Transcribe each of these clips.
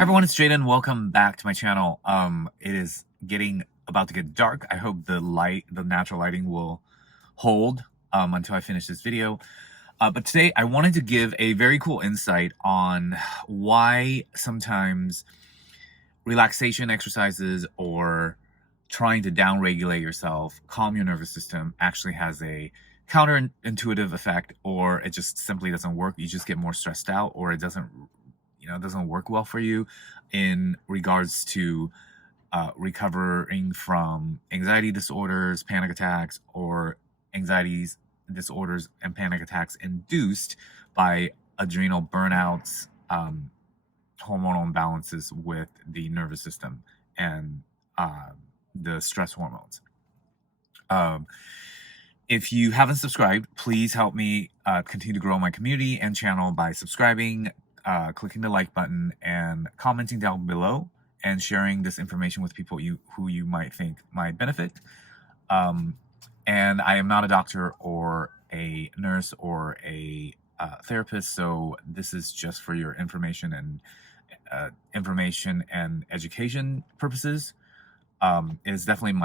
Hi everyone, it's Jaden. Welcome back to my channel. It is about to get dark. I hope the natural lighting will hold until I finish this video. But today I wanted to give a very cool insight on why sometimes relaxation exercises or trying to downregulate yourself, calm your nervous system actually has a counterintuitive effect, or it just simply doesn't work. You just get more stressed out, or it doesn't work well for you in regards to recovering from anxiety disorders, panic attacks, or anxiety disorders and panic attacks induced by adrenal burnouts, hormonal imbalances with the nervous system, and the stress hormones. If you haven't subscribed, please help me continue to grow my community and channel by subscribing, clicking the like button, and commenting down below, and sharing this information with people who you might think might benefit. And I am not a doctor or a nurse or a therapist, so this is just for your information and education purposes. It is definitely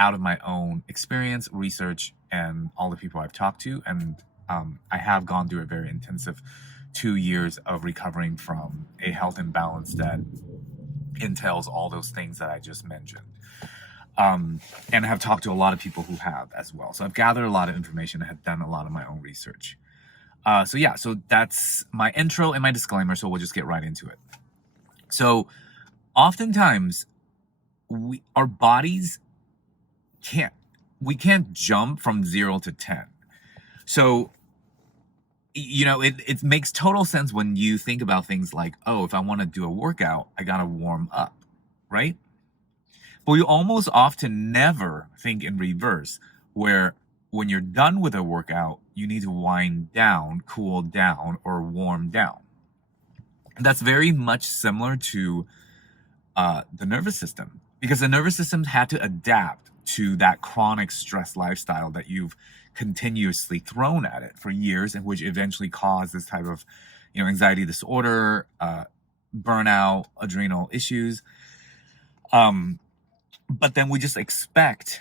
out of my own experience, research, and all the people I've talked to, and I have gone through a very intensive 2 years of recovering from a health imbalance that entails all those things that I just mentioned. And I have talked to a lot of people who have as well. So I've gathered a lot of information and have done a lot of my own research. So that's my intro and my disclaimer, so we'll just get right into it. So oftentimes our bodies we can't jump from 0 to 10. So it makes total sense when you think about things like, oh, if I want to do a workout, I gotta warm up, right? But we almost often never think in reverse, where when you're done with a workout, you need to wind down, cool down, or warm down. And that's very much similar to the nervous system, because the nervous system had to adapt to that chronic stress lifestyle that you've continuously thrown at it for years, and which eventually caused this type of anxiety disorder, burnout, adrenal issues. But then we just expect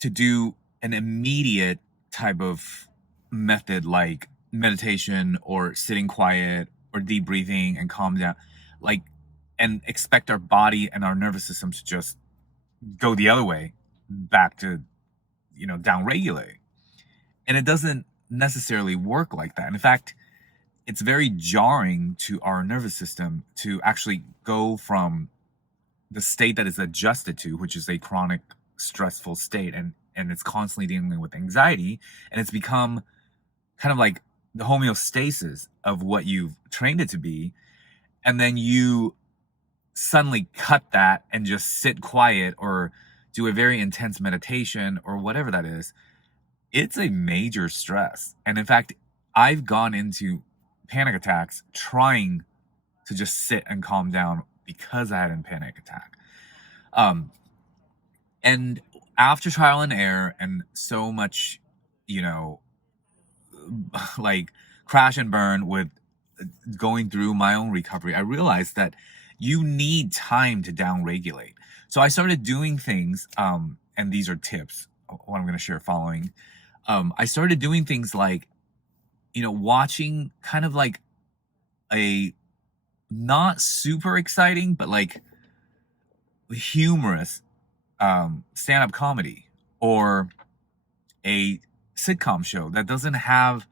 to do an immediate type of method like meditation or sitting quiet or deep breathing and calm down, and expect our body and our nervous system to just go the other way, back to down regulate. And it doesn't necessarily work like that. In fact, it's very jarring to our nervous system to actually go from the state that it's adjusted to, which is a chronic stressful state, and it's constantly dealing with anxiety, and it's become kind of like the homeostasis of what you've trained it to be, and then you suddenly cut that and just sit quiet or do a very intense meditation or whatever that is. It's a major stress. And in fact, I've gone into panic attacks trying to just sit and calm down because I had a panic attack. And after trial and error and so much, like crash and burn with going through my own recovery, I realized that you need time to downregulate. So I started doing things, and these are tips, what I'm going to share following. I started doing things like, watching kind of like a not super exciting, but like humorous stand-up comedy, or a sitcom show that doesn't have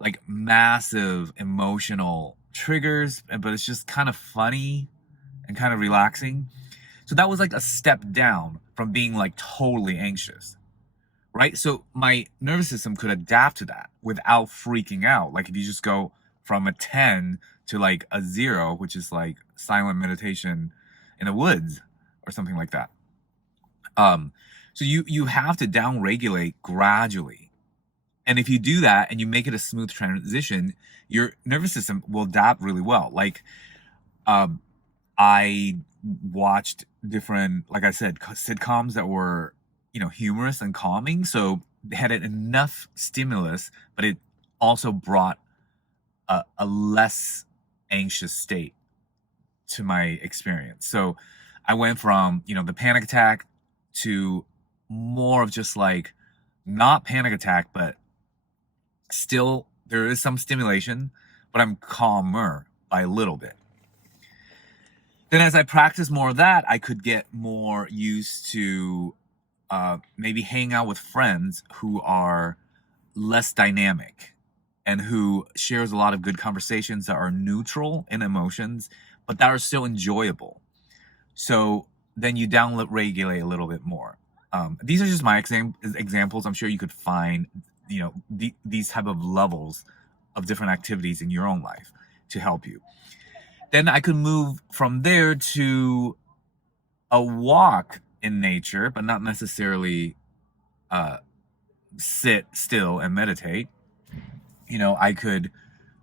like massive emotional triggers, but it's just kind of funny and kind of relaxing. So that was like a step down from being like totally anxious, right? So my nervous system could adapt to that without freaking out. Like if you just go from a 10 to like a 0, which is like silent meditation in the woods or something like that. So you have to downregulate gradually. And if you do that and you make it a smooth transition, your nervous system will adapt really well. Like, I watched different, like I said, sitcoms that were, humorous and calming. So they had enough stimulus, but it also brought a less anxious state to my experience. So I went from, the panic attack to more of just like not panic attack, but still there is some stimulation, but I'm calmer by a little bit. Then as I practice more of that, I could get more used to maybe hang out with friends who are less dynamic and who shares a lot of good conversations that are neutral in emotions, but that are still enjoyable. So then you down regulate a little bit more. These are just my examples. I'm sure you could find, these type of levels of different activities in your own life to help you. Then I could move from there to a walk in nature, but not necessarily sit still and meditate. I could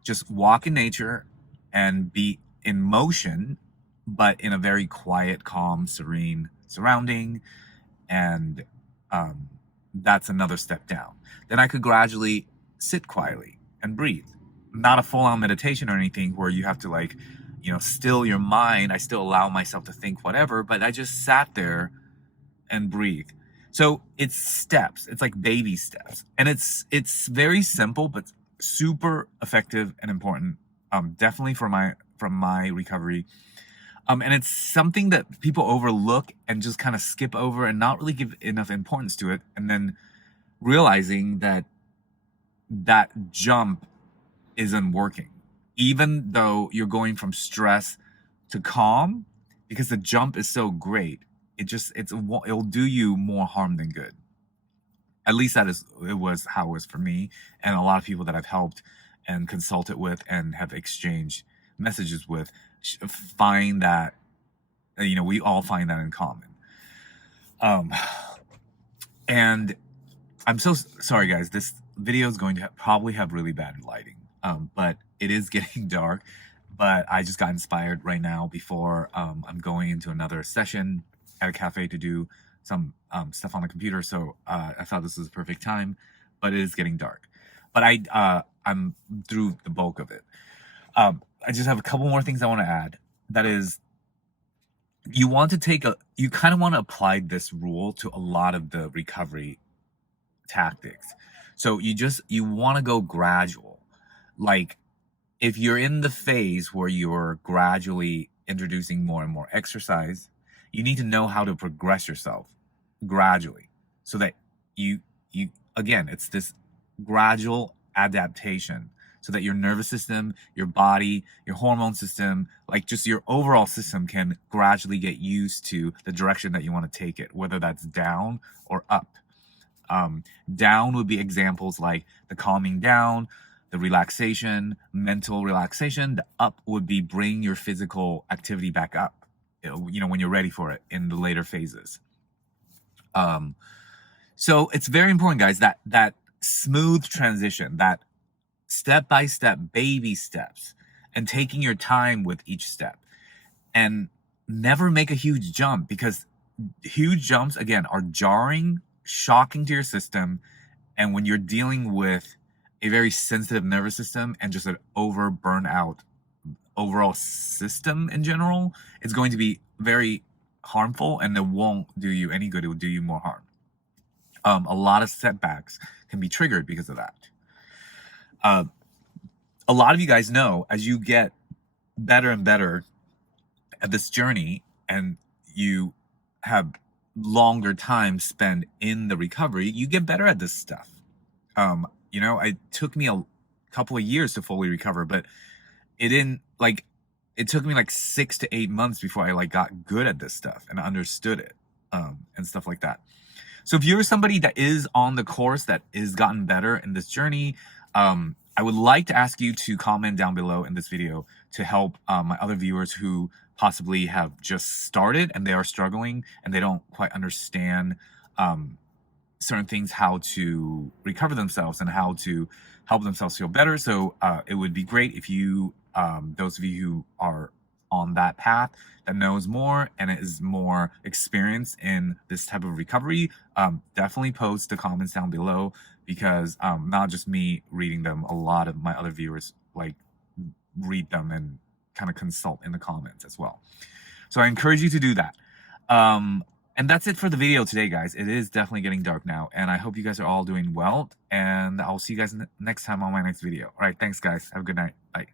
just walk in nature and be in motion, but in a very quiet, calm, serene surrounding. And that's another step down. Then I could gradually sit quietly and breathe. Not a full-on meditation or anything where you have to still your mind. I still allow myself to think whatever, but I just sat there and breathe. So it's steps. It's like baby steps. And it's very simple, but super effective and important. Definitely from my recovery. And it's something that people overlook and just kind of skip over and not really give enough importance to it. And then realizing that jump isn't working, even though you're going from stress to calm, because the jump is so great. It'll do you more harm than good. At least it was how it was for me and a lot of people that I've helped and consulted with and have exchanged messages with find that, we all find that in common. And I'm so sorry, guys. This video is going to probably have really bad lighting, but it is getting dark. But I just got inspired right now before I'm going into another session at a cafe to do some stuff on the computer. So I thought this was the perfect time, but it is getting dark. But I'm through the bulk of it. I just have a couple more things I want to add. That is, you kind of want to apply this rule to a lot of the recovery tactics. So you want to go gradual. Like if you're in the phase where you're gradually introducing more and more exercise, you need to know how to progress yourself gradually so that you again, it's this gradual adaptation so that your nervous system, your body, your hormone system, like just your overall system can gradually get used to the direction that you want to take it, whether that's down or up. Down would be examples like the calming down, the relaxation, mental relaxation. The up would be bring your physical activity back up, when you're ready for it in the later phases. So it's very important, guys, that smooth transition, that step-by-step baby steps, and taking your time with each step, and never make a huge jump, because huge jumps, again, are jarring, shocking to your system. And when you're dealing with a very sensitive nervous system and just an over burnout overall system in general, it's going to be very harmful, and it won't do you any good. It will do you more harm. A lot of setbacks can be triggered because of that. A lot of you guys know, as you get better and better at this journey and you have longer time spent in the recovery, you get better at this stuff. It took me a couple of years to fully recover, but it took me like 6 to 8 months before I got good at this stuff and understood it, and stuff like that. So if you're somebody that is on the course that is gotten better in this journey, I would like to ask you to comment down below in this video to help my other viewers who possibly have just started and they are struggling and they don't quite understand certain things, how to recover themselves and how to help themselves feel better. So it would be great if you, those of you who are on that path that knows more and is more experienced in this type of recovery, definitely post the comments down below, because not just me reading them, a lot of my other viewers read them and kind of consult in the comments as well. So I encourage you to do that. And that's it for the video today, guys. It is definitely getting dark now, and I hope you guys are all doing well, and I'll see you guys next time on my next video. All right, thanks, guys. Have a good night. Bye.